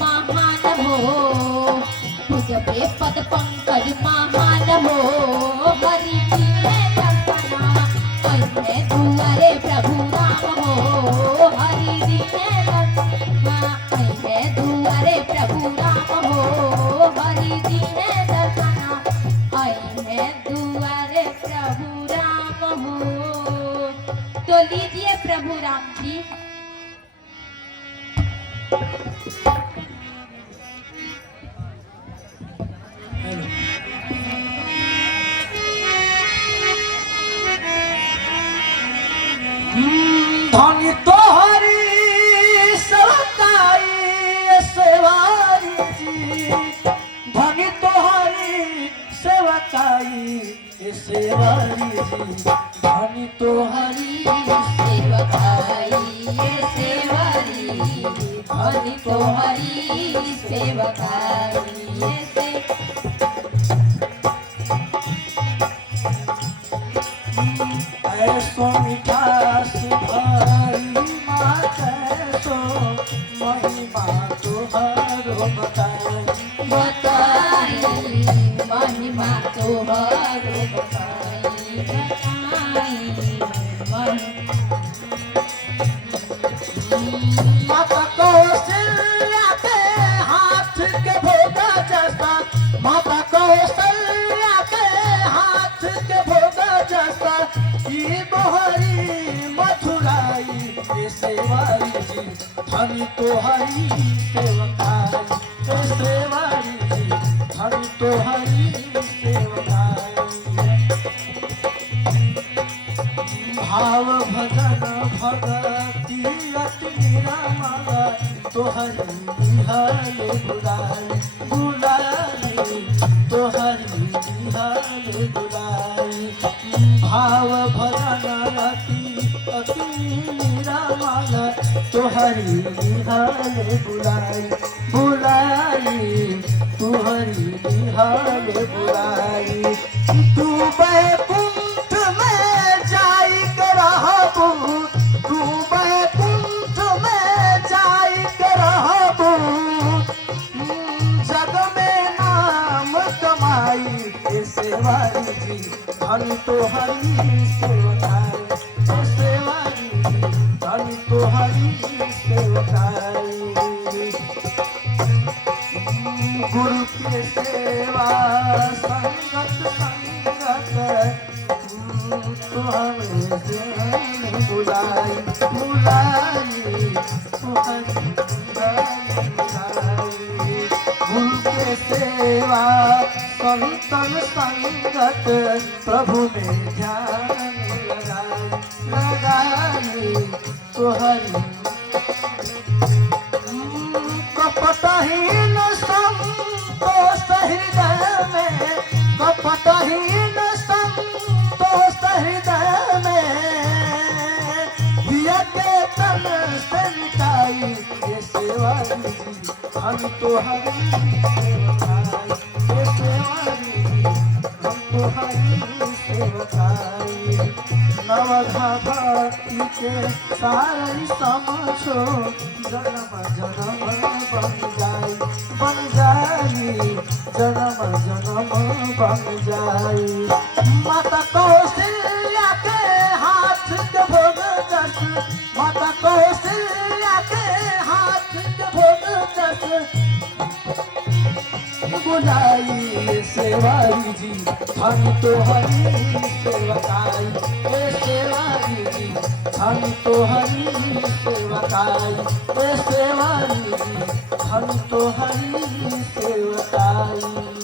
महान हो, तुझ पे पद पंकज महान हो। हरि जी ने दर्शना ऐ दुआरे प्रभु राम हो। हरि जी ने दर्शना ऐ दुआरे प्रभु राम हो। हरि जी ने दर्शना ऐ दुआरे प्रभु राम हो। तो लीजिए प्रभु राम जी। धनी तोहरी सेवकाई सेवारी जी, धनी तोहरी सेवकाई सेवारी जी, धनी तोहरी सेवकाई सेवारी, धनी तोहरी सेवकाई ऐसो मिठास भरी मात सो महिमा तुहरो बताई, बताई महिमा तोहरो बताई, माता कौशल्या के हाथ के भोगा जैसा, माता कौशल्या के हाथ के भोगा जैसा, ये बहरी मथुराई ये सेवारी जी, धनी तोहरी सेवकाई ये सेवारी जी, धनी तोहरी सेवकाई। भाव भजन भगति अति निरामय, तोहरी निहाल बुलाई बुलाई, तोहरी निहाल बुलाई। भाव भजन अति निरामय, तोहरी निहाल बुलाई बुलाई, तोहरी निहाल बुलाई। तू बैकुंठ में जाई के रहबू, तू बैकुंठ में जाई के रहबू, जग में नाम कमाई ए सेवारी जी, धनी तोहरी सेवकाई ए सेवारी जी, धनी तोहरी सेवकाई। गुरु के सेवा संगत संगत, तो हमें बुलाई बुलाई, तुहरी बुलाई। गुरु के सेवा संतन संगत, प्रभु में ध्यान लगाई लगाई, तुहरी कपटहीन संतोष हृदय में, कपटहीन संतोष हृदय में, के तन से मिटाई ये सेवारी जी, हम तोहरी सेवकाई ये सेवारी जी, हम तोहरी सेवकाई। नवधा भक्ति के सारी समझो, जन्म जन्म बन जाई जन्म जन्म बन जाई। माता कौशल्या के हाथ के भोग जस, माता कौशल्या के हाथ के भोग जस, बुलाई सेवारी जी, धनी तोहरी सेवकाई ए सेवारी जी, धनी तोहरी सेवकाई ए सेवारी जी, धनी तोहरी सेवकाई।